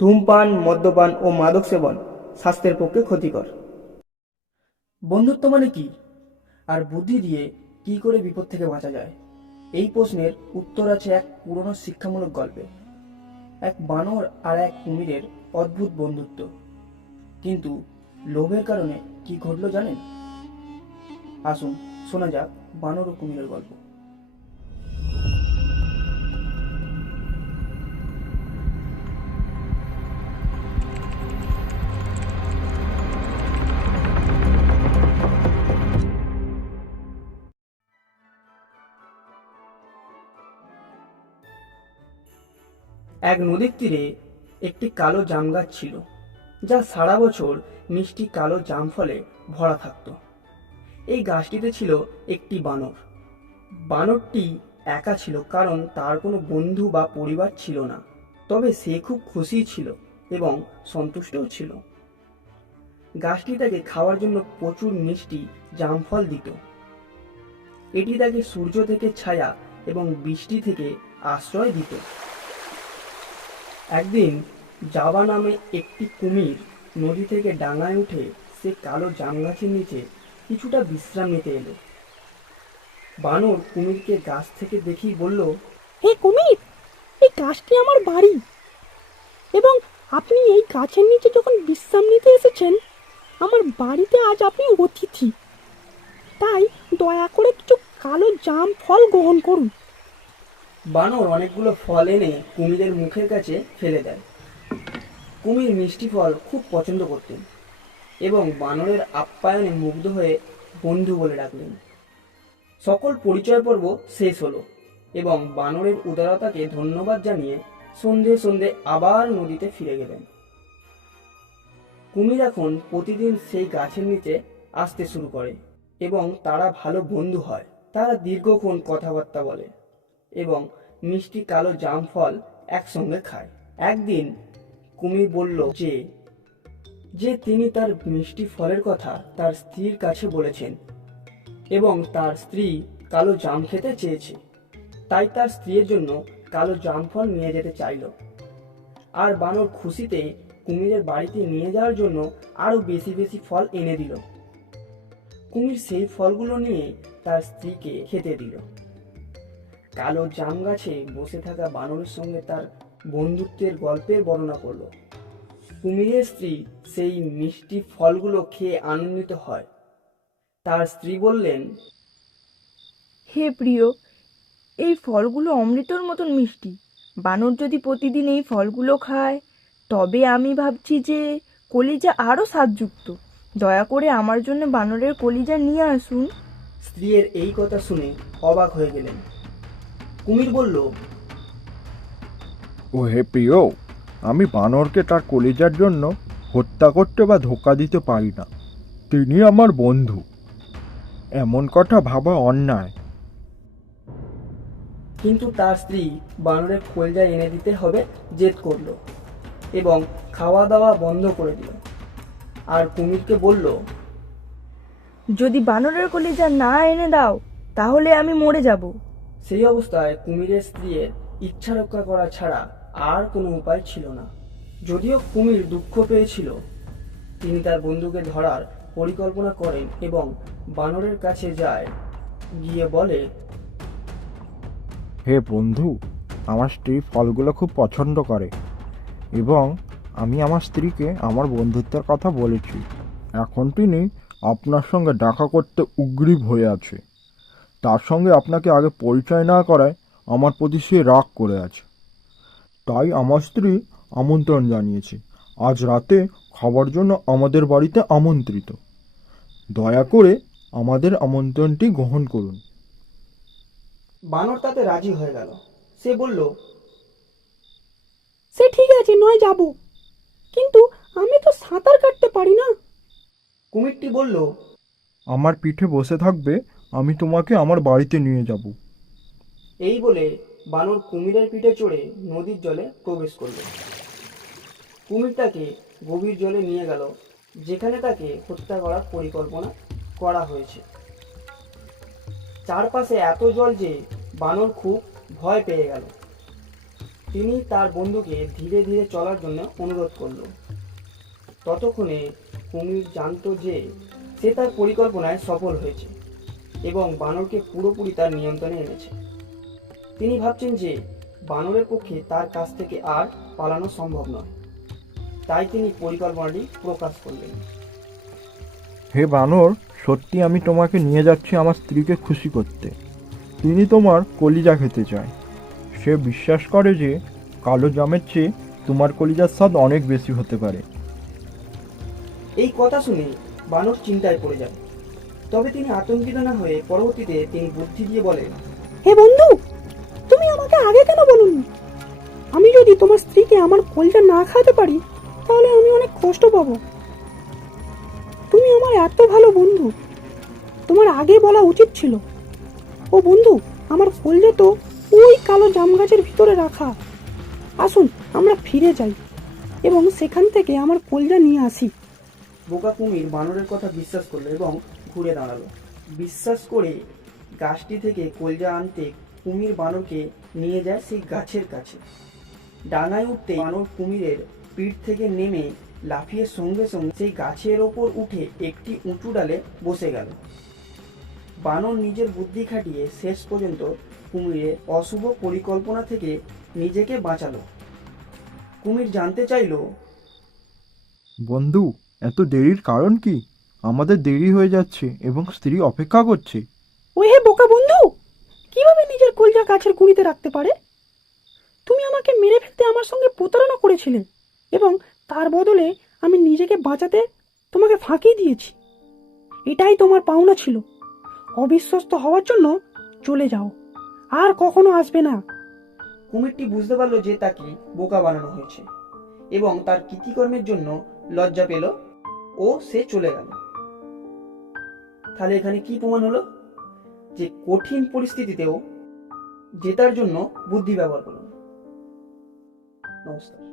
ধূমপান, মদ্যপান ও মাদক সেবন স্বাস্থ্যের পক্ষে ক্ষতিকর। বন্ধুত্ব মানে কি? আর বুদ্ধি দিয়ে কি করে বিপদ থেকে বাঁচা যায়? এই প্রশ্নের উত্তর আছে এক পুরনো শিক্ষামূলক গল্পে। এক বানর আর এক কুমিরের অদ্ভুত বন্ধুত্ব। কিন্তু লোভের কারণে কি ঘটলো জানেন? আসুন শোনা যাক বানর ও কুমিরের গল্প। এক নদীর তীরে একটি কালো জাম গাছ ছিল, যা সারা বছর মিষ্টি কালো জাম ফলে ভরা থাকত। এই গাছটিতে ছিল একটি বানর। বানরটি একা ছিল কারণ তার কোনো বন্ধু বা পরিবার ছিল না, তবে সে খুব খুশি ছিল এবং সন্তুষ্টও ছিল। গাছটি তাকে খাওয়ার জন্য প্রচুর মিষ্টি জামফল দিত। এটি তাকে সূর্য থেকে ছায়া এবং বৃষ্টি থেকে আশ্রয় দিত। একদিন জাবা নামে একটি কুমির নদী থেকে ডাঙায় উঠে সে কালো জাম গাছের নিচে কিছুটা বিশ্রাম নিতে এলো। বানর কুমিরকে গাছ থেকে দেখেই বলল, হে কুমির, এই গাছটি আমার বাড়ি। এবং আপনি এই গাছের নিচে যখন বিশ্রাম নিতে এসেছেন, আমার বাড়িতে আজ আপনি অতিথি। তাই দয়া করে কিছু কালো জাম ফল গ্রহণ করুন। বানর অনেকগুলো ফল এনে কুমিরের মুখের কাছে ফেলে দেয়। কুমির মিষ্টি ফল খুব পছন্দ করতেন এবং বানরের আপ্যায়নে মুগ্ধ হয়ে বন্ধু বলে ডাকলেন। সকল পরিচয় পর্ব শেষ হলো এবং বানরের উদারতাকে ধন্যবাদ জানিয়ে সন্ধে সন্ধে আবার নদীতে ফিরে গেলেন। কুমির এখন প্রতিদিন সেই গাছের নিচে আসতে শুরু করে এবং তারা ভালো বন্ধু হয়। তারা দীর্ঘক্ষণ কথাবার্তা বলে। এবং মিষ্টি কালো জাম ফল একসঙ্গে খায়। একদিন কুমির বলল যে যে তিনি তার মিষ্টি ফলের কথা তার স্ত্রীর কাছে বলেছেন এবং তার স্ত্রী কালো জাম খেতে চেয়েছে, তাই তার স্ত্রীর জন্য কালো জাম ফল নিয়ে যেতে চাইল। আর বানর খুশিতে কুমিরের বাড়িতে নিয়ে যাওয়ার জন্য আরও বেশি বেশি ফল এনে দিল। কুমির সেই ফলগুলো নিয়ে তার স্ত্রীকে খেতে দিল। কালো জাম গাছে বসে থাকা বানরের সঙ্গে তার বন্ধুত্বের গল্পের বর্ণনা করল। কুমিরের স্ত্রী সেই মিষ্টি ফলগুলো খেয়ে আনন্দিত হয়। তার স্ত্রী বললেন হে প্রিয় এই ফলগুলো অমৃতর মতন মিষ্টি। বানর যদি প্রতিদিন এই ফলগুলো খায় তবে আমি ভাবছি যে কলিজা আরও স্বাদযুক্ত। দয়া করে আমার জন্য বানরের কলিজা নিয়ে আসুন। স্ত্রীর এই কথা শুনে অবাক হয়ে গেলেন। কুমির বলল ও হে প্রিয় আমি বানরকে তার কলিজার জন্য হত্যা করতে বা ধোকা দিতে পারি না। তিনি আমার বন্ধু। এমন কথা ভাবা অন্যায়। কিন্তু তার স্ত্রী বানরের কলজা এনে দিতে হবে জেদ করল এবং খাওয়া দাওয়া বন্ধ করে দিল। আর কুমিরকে বলল যদি বানরের কলিজা না এনে দাও তাহলে আমি মরে যাব। সেই অবস্থায় কুমিরের স্ত্রীর ইচ্ছা রক্ষা করা ছাড়া আর কোনো উপায় ছিল না। যদিও কুমির দুঃখ পেয়েছিল, তিনি তার বন্ধুকে ধরার পরিকল্পনা করেন এবং বানরের কাছে যায়, গিয়ে বলে, হে বন্ধু, আমার স্ত্রী ফলগুলো খুব পছন্দ করে এবং আমি আমার স্ত্রীকে আমার বন্ধুত্বের কথা বলেছি। এখন তিনি আপনার সঙ্গে দেখা করতে উগ্রীব হয়ে আছে। তার সঙ্গে আপনাকে আগে পরিচয় না করায় আমার প্রতি সে রাগ করে আছে। তাই আমার স্ত্রী আমন্ত্রণ জানিয়েছে। আজ রাতে খাবার জন্য আমাদের বাড়িতে আমন্ত্রিত। দয়া করে আমাদের আমন্ত্রণটি গ্রহণ করুন। বানর তাতে রাজি হয়ে গেল। সে বলল সে ঠিক আছে নয় যাব। কিন্তু আমি তো সাঁতার কাটতে পারি না। কুমিরটি বলল আমার পিঠে বসে থাকবে আমি তোমাকে আমার বাড়িতে নিয়ে যাব। এই বলে বানর কুমিরের পিঠে চড়ে নদীর জলে প্রবেশ করল। কুমির তাকে গভীর জলে নিয়ে গেল, যেখানে তাকে হত্যা করার পরিকল্পনা করা হয়েছে। চারপাশে এত জল যে বানর খুব ভয় পেয়ে গেল। তিনি তার বন্ধুকে ধীরে ধীরে চলার জন্য অনুরোধ করল। ততক্ষণে কুমির জানত যে সে তার পরিকল্পনায় সফল হয়েছে। এবং বানরকে পুরোপুরি তার নিয়ন্ত্রণে এনেছে। তিনি ভাবছেন যে বানরের পক্ষে তার কাছ থেকে আর পালানো সম্ভব নয়। তাই তিনি পরিকল্পনাটি প্রকাশ করলেন। হে বানর সত্যি আমি তোমাকে নিয়ে যাচ্ছি আমার স্ত্রীকে খুশি করতে। তিনি তোমার কলিজা খেতে চায়। সে বিশ্বাস করে যে কালো জামের চেয়ে তোমার কলিজার স্বাদ অনেক বেশি হতে পারে। এই কথা শুনে বানর চিন্তায় পড়ে যায়। তবে তিনি আতঙ্কিত না হয়ে পরবর্তীতে তিনি বুদ্ধি দিয়ে বলেন হে বন্ধু তুমি আমাকে আগে কেন বলুন? আমি যদি তোমার স্ত্রীকে আমার কলজা না খাওয়াতে পারি তাহলে আমি অনেক কষ্ট পাবো। তুমি আমার এত ভালো বন্ধু তোমার আগে বলা উচিত ছিল। ও বন্ধু আমার কলজা তো ওই কালো জাম গাছের ভিতরে রাখা। আসুন আমরা ফিরে যাই এবং সেখান থেকে আমার কলজা নিয়ে আসি। বোকা কুমির বানরের কথা বিশ্বাস করল এবং ঘুরে দাঁড়াল। বিশ্বাস করে গাছটি থেকে কলজা আনতে কুমির বানরকে নিয়ে যায় সেই গাছের কাছে। ডাঙায় উঠতে বানর কুমিরের পিঠ থেকে নেমে লাফিয়ে সঙ্গে সঙ্গে সেই গাছের ওপর উঠে একটি উঁচু ডালে বসে গেল। বানর নিজের বুদ্ধি খাটিয়ে শেষ পর্যন্ত কুমিরের অশুভ পরিকল্পনা থেকে নিজেকে বাঁচালো। কুমির জানতে চাইলো, বন্ধু, এত দেরির কারণ কি? আমাদের দেরি হয়ে যাচ্ছে এবং স্ত্রী অপেক্ষা করছে। ওই হে বোকা বন্ধু! কীভাবে নিজের কলজা গাছের গুঁড়িতে রাখতে পারে? তুমি আমাকে মেরে ফেলতে আমার সঙ্গে প্রতারণা করেছিলে এবং তার বদলে আমি নিজেকে বাঁচাতে তোমাকে ফাঁকি দিয়েছি। এটাই তোমার পাওনা ছিল। অবিশ্বস্ত হওয়ার জন্য চলে যাও। আর কখনো আসবে না। কুমিরটি বুঝতে পারল যে তাকে বোকা বানানো হয়েছে এবং তার কৃতিকর্মের জন্য লজ্জা পেল ও সে চলে গেল। তাহলে এখানে কি প্রমাণ হলো? যে কঠিন পরিস্থিতিতেও জেতার জন্য বুদ্ধি ব্যবহার করুন। নমস্কার।